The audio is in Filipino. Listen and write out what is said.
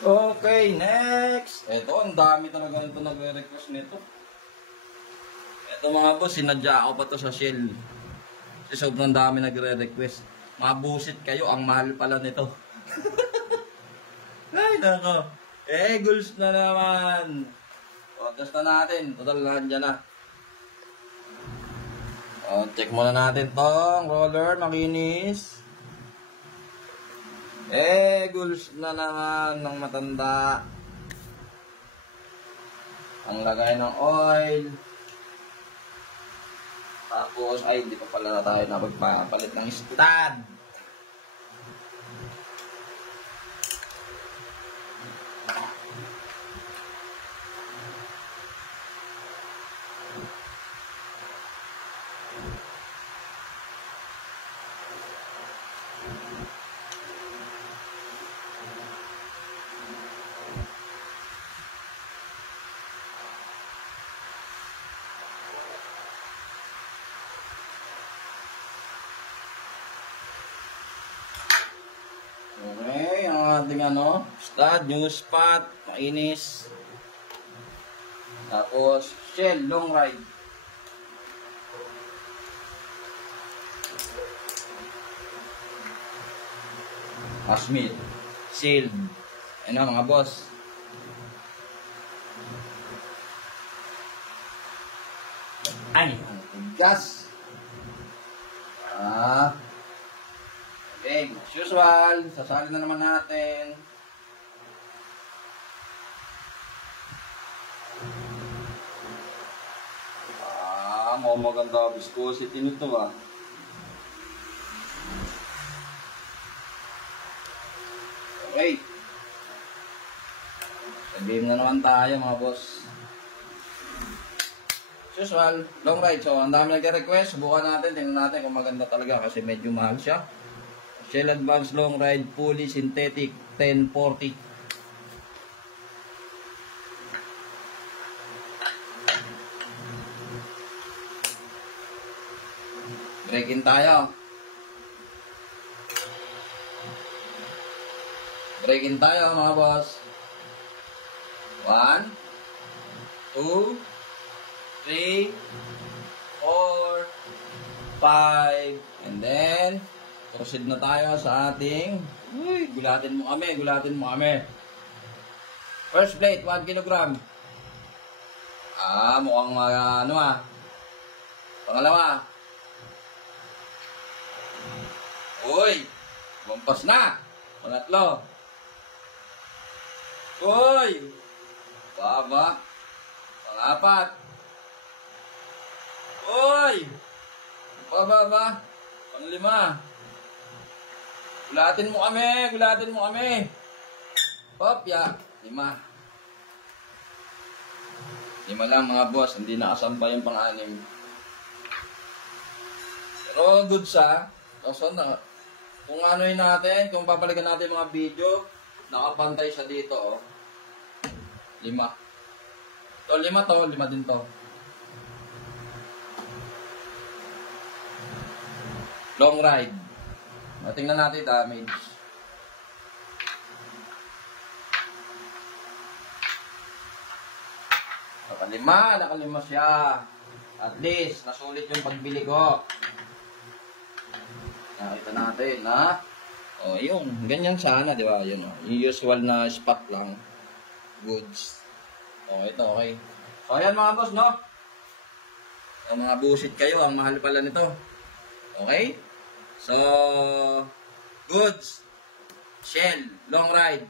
Okay, next. Ito, ang dami talaga nito nagre-request nito. Ito mga boss, sinadya ako pa to sa Shell. Kasi sobrang dami nagre-request. Mabusit kayo, ang mahal pala nito. Ay, nako. Goals na naman. O, test na natin. Total, nandiyan na. O, check muna natin tong roller, makinis. Goals na naman ng matanda. Ang lagay ng oil. Tapos, ay, hindi pa pala na tayo napagpapalit ng stud. Okay, ang ating stud, new spot, mainis. Tapos, Shell, long ride. Asmith, sealed. Ano mga boss? Ay, ang gas. Okay, as usual, sasali na naman natin. Maganda viscosity nito Okay. Sabihin na naman tayo mga boss. As usual, long ride. So, ang dami nag-request. Subukan natin, tingnan natin kung maganda talaga kasi medyo mahal siya. Shell Advance Long Ride Fully Synthetic 1040. Break-in tayo. Break-in tayo mga boss. 1, 2, 3, 4, 5, and then proceed na tayo sa ating gulatin mo kami. First plate, 1 kilogram. Mukhang Pangalawa. Uy, bumpas na. Pangatlo. Uy, baba. Pangapat. Uy, baba. Panglima. Gulatin mo kami. Popya. 5. 5 lang mga boss, hindi nakasampa yung pang-anim. Pero good sa. So, kung ano'y natin, kung papalikan natin yung mga video, nakapantay siya dito, 5. So, 5 din to. Long ride. Tingnan natin damage. Nakalima siya. At least, nasulit yung pagbili ko. Nakita natin, yun. Ganyan sana, di ba? Yun, yung usual na spot lang. Goods. Ito, okay. So, ayan mga boss, no? Kung mga bullshit kayo, ang mahal pala nito. Okay? So, goods, Shell, long ride.